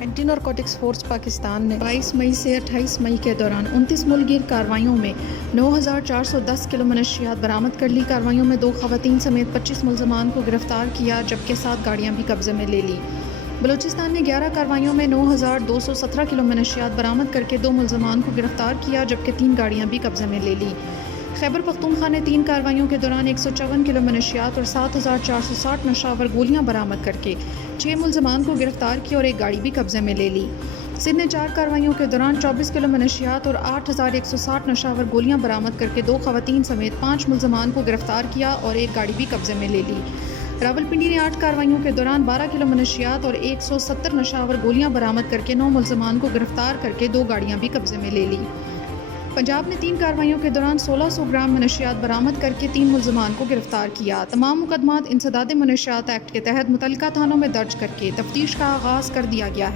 Anti narcotics force Pakistan نے 22 مئی سے 28 مئی کے دوران 29 ملک گیر کارروائیوں میں 9410 کلو منشیات برآمد کر لی۔ کارروائیوں میں 2 خواتین سمیت 25 ملزمان کو گرفتار کیا جبکہ 7 گاڑیاں بھی قبضے میں لے لی۔ بلوچستان نے 11 کارروائیوں میں 9217 کلو منشیات برآمد کر کے 2 ملزمان کو گرفتار کیا جبکہ 3 گاڑیاں بھی قبضے میں لے لی۔ خیبر پختونخوا نے 3 کارروائیوں کے دوران 154 کلو منشیات اور 7460 نشاور گولیاں برآمد کر کے 6 ملزمان کو گرفتار کیا اور 1 گاڑی بھی قبضے میں لے لی۔ سندھ نے 4 کارروائیوں کے دوران 24 کلو منشیات اور 8160 نشاور گولیاں برآمد کر کے 2 خواتین سمیت 5 ملزمان کو گرفتار کیا اور 1 گاڑی بھی قبضے میں لے لی۔ راولپنڈی نے 8 کارروائیوں کے دوران 12 کلو منشیات اور 170 نشاور گولیاں برآمد کر کے 9 ملزمان کو گرفتار کر کے 2 گاڑیاں بھی قبضے میں لے لی۔ پنجاب نے 3 کارروائیوں کے دوران 1600 گرام منشیات برآمد کر کے 3 ملزمان کو گرفتار کیا۔ تمام مقدمات انسداد منشیات ایکٹ کے تحت متعلقہ تھانوں میں درج کر کے تفتیش کا آغاز کر دیا گیا ہے۔